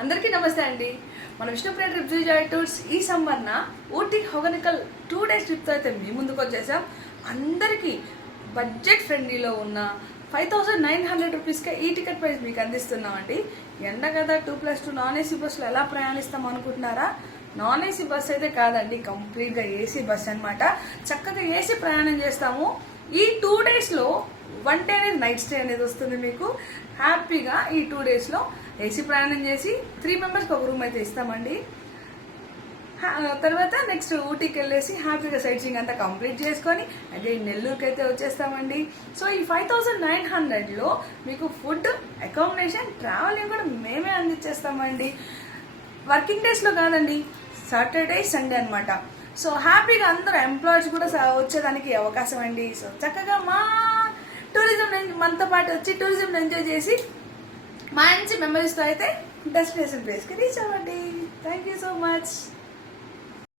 అందరికీ నమస్తే అండి. మన విష్ణుప్రియ ట్రిప్ జాయ్ టూర్స్ ఈ సమ్మర్న ఊటీ హొగనికల్ 2 days ట్రిప్తో అయితే మీ ముందుకు వచ్చేసాం. అందరికీ బడ్జెట్ ఫ్రెండ్లీలో ఉన్న 5,900 రూపీస్కే ఈ టికెట్ ప్రైస్ మీకు అందిస్తున్నామండి. ఎండ కదా 2+2 నాన్ ఏసీ బస్సులో ఎలా ప్రయాణిస్తాం అనుకుంటున్నారా? నాన్ ఏసీ బస్ అయితే కాదండి, కంప్లీట్గా ఏసీ బస్ అనమాట. చక్కగా ఏసీ ప్రయాణం చేస్తాము. ఈ 2 daysలో 1 day అనేది నైట్ స్టే అనేది వస్తుంది మీకు. హ్యాపీగా ఈ 2 daysలో ఏసీ ప్రయాణం చేసి 3 members ఒక రూమ్ అయితే ఇస్తామండి. తర్వాత నెక్స్ట్ ఊటీకి వెళ్ళేసి హ్యాపీగా సైట్ సీయింగ్ అంతా కంప్లీట్ చేసుకొని అదే నెల్లూరుకి అయితే వచ్చేస్తామండి. సో ఈ 5,900లో మీకు ఫుడ్, అకామిడేషన్, ట్రావెలింగ్ కూడా మేమే అందించేస్తామండి. వర్కింగ్ డేస్లో కాదండి, సాటర్డే సండే అనమాట. సో హ్యాపీగా అందరూ ఎంప్లాయీస్ కూడా వచ్చేదానికి అవకాశం అండి. సో చక్కగా మా టూరిజం మనతో పాటు వచ్చి టూరిజం ఎంజాయ్ చేసి మంచి మెమరీస్తో అయితే డెస్టినేషన్ ప్లేస్కి రీచ్ అవ్వండి. Thank you so much.